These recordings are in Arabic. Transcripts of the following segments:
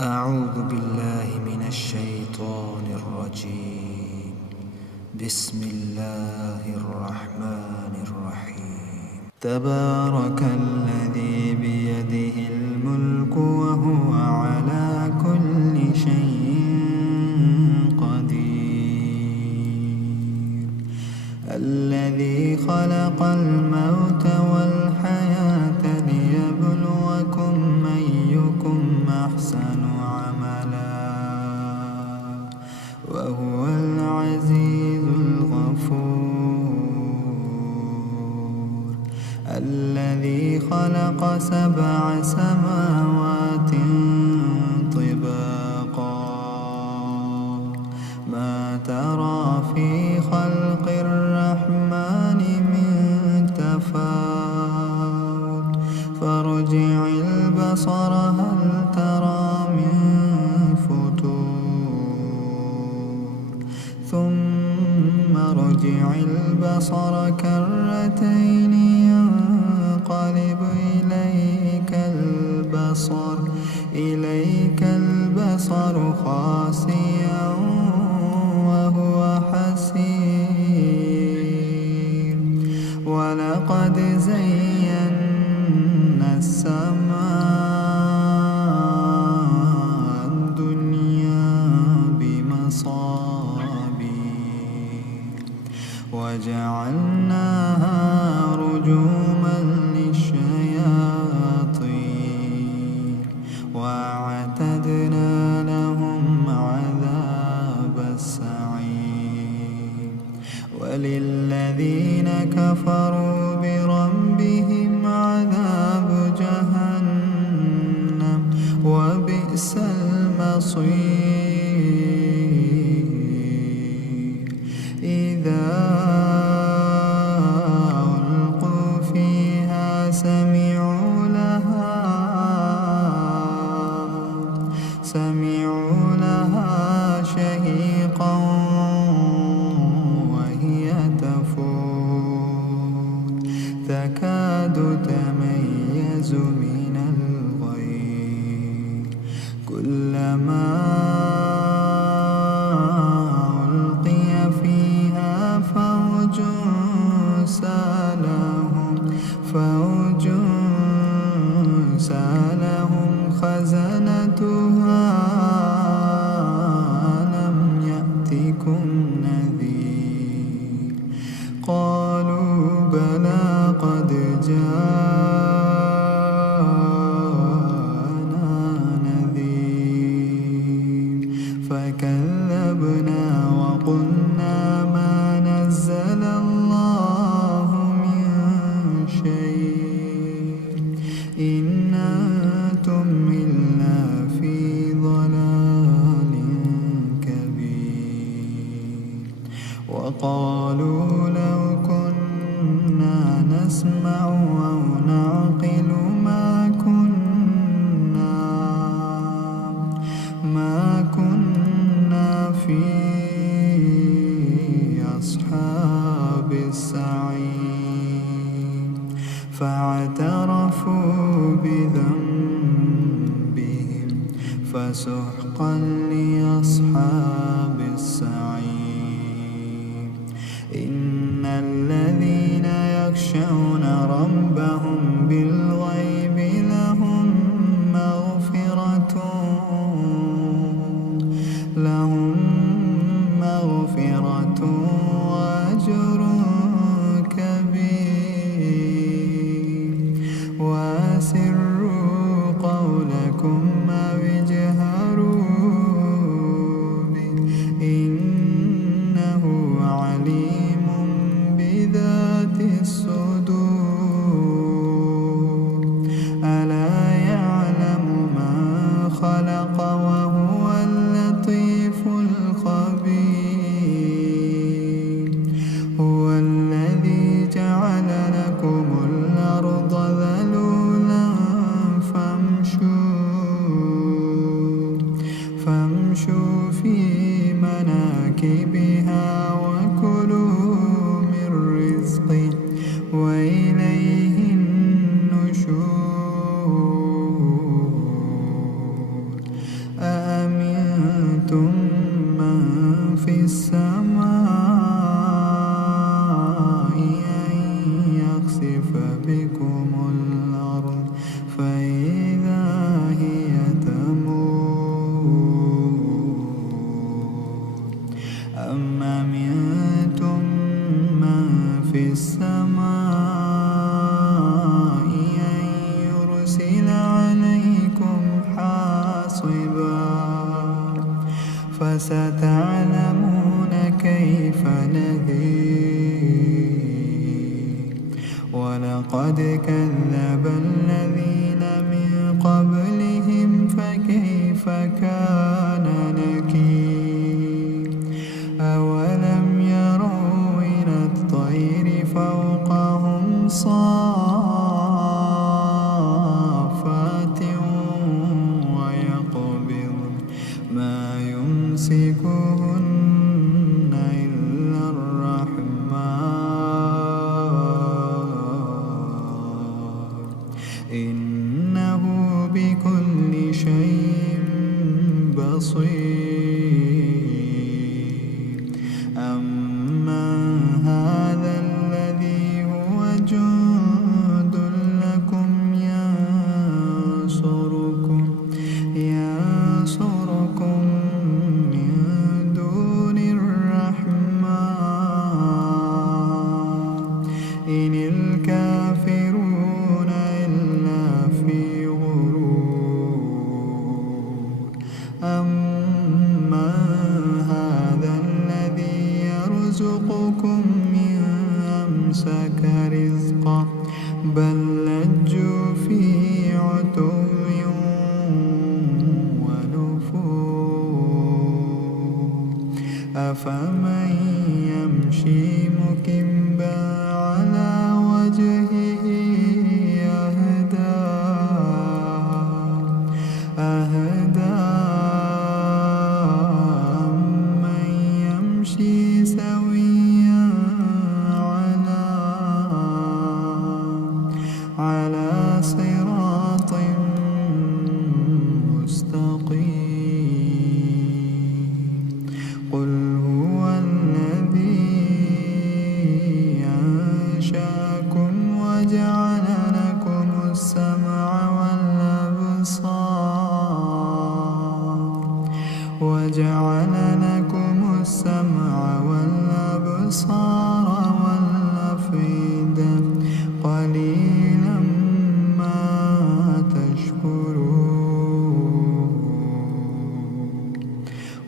أعوذ بالله من الشيطان الرجيم. بسم الله الرحمن الرحيم. تبارك الذي بيده الملك وهو على كل شيء قدير. الذي خلق الموت والحياة ليبلوكم أيكم أحسن عملا وهو العزيز الغفور. الذي خلق 7 سماوات طباقا ما ترى في خلق الرحمن من تفاوت فارجع البصر هل ترى من فتور ثم ارجع البصر كرتين ينقلب إليك البصر خاسئا وهو حسير. ولقد زينا السماء الدنيا بمصابيح وجعلناها رجوما للشياطين وأعتدنا لهم عذاب السعير. وللذين كفروا بربهم عذاب جهنم وبئس المصير. إذا ألقوا فيها سمعوا لها شهيقا وهي تفور تكاد تميز من الغيظ. كلما ألقي فيها فوج سألهم خزنتها ألم يأتكم نذير. قالوا بلى قد جاءنا نذير فكذبنا وقلنا ما نزل الله من شيء إن أنتم إلا في ضلال كبير. وقالوا لو كنا نسمع أو نعقل ما كنا في أصحاب السعير. فاعترفوا بذنبهم فسحقا لأصحاب السعير. إن الذين يخشون ربهم بالغيب لهم مغفرة وأجر كبير. وأسروا قولكم أو اجهروا به إنه عليم بذات الصدور. ألا يعلم من خلق وهو اللطيف الخبير. هو الذي جعل لكم الأرض ذلولا فامشوا في مناكبها وكلوا من رزقه وإليه النشور. ناصبا فستعلمون كيف نذير ولقد كذب الذين من قبلهم فكيف كان نكير أولم يروا إلى الطير فوقهم صافات ويقبضن ما يمسكهن إلا الرحمن إنه بكل شيء بصير أمن هذا الذي هو جند لكم ينصركم من دون الرحمن إن الكافرون إلا في غرور أمن هذا الذي يرزقكم إن أمسك رزقه بل لجوا في عتو ونفور أفمن يمشي مكبا على وجهه أهدى أمن يمشي سويا على صراط مستقيم قل هو الذي أنشأكم وجعل لكم السمع والأبصار والأفئدة قليلا ما تشكرون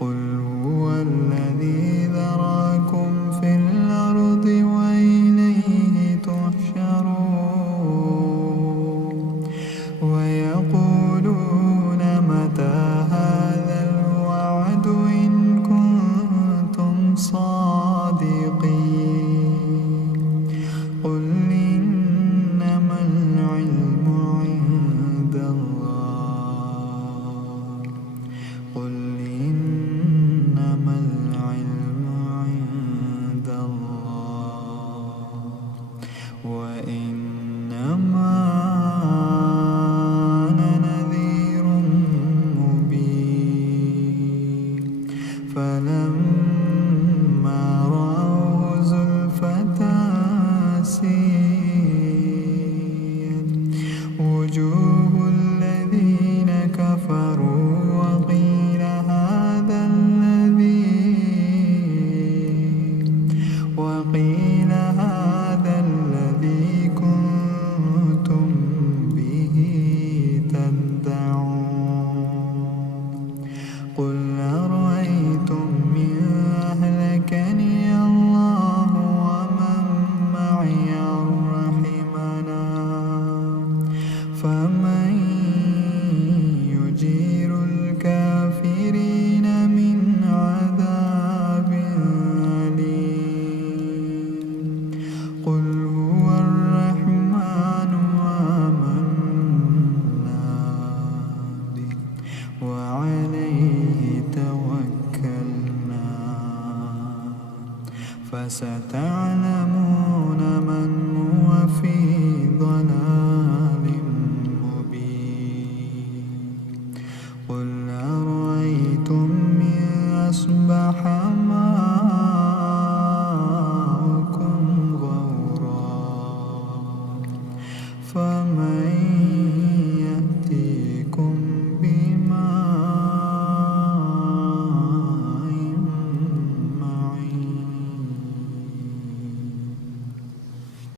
قل هو الذي ذراكم في الأرض وإليه تحشرون ويقولون متى هذا الوعد إن كنتم صادقين قل إنما العلم عند الله قل إنما العلم عند الله وإنما أنا نذير مبين فلما رأوه زلفة سيئت وجوه الذين كفروا وقيل هذا الذي كنتم به تدعون قل أرأيتم إن أهلكني الله ومن معي أو رحمنا فمن يجير الكافرين من عذاب أليم قل هو الرحمن آمنا به وعليه توكلنا فستعلمون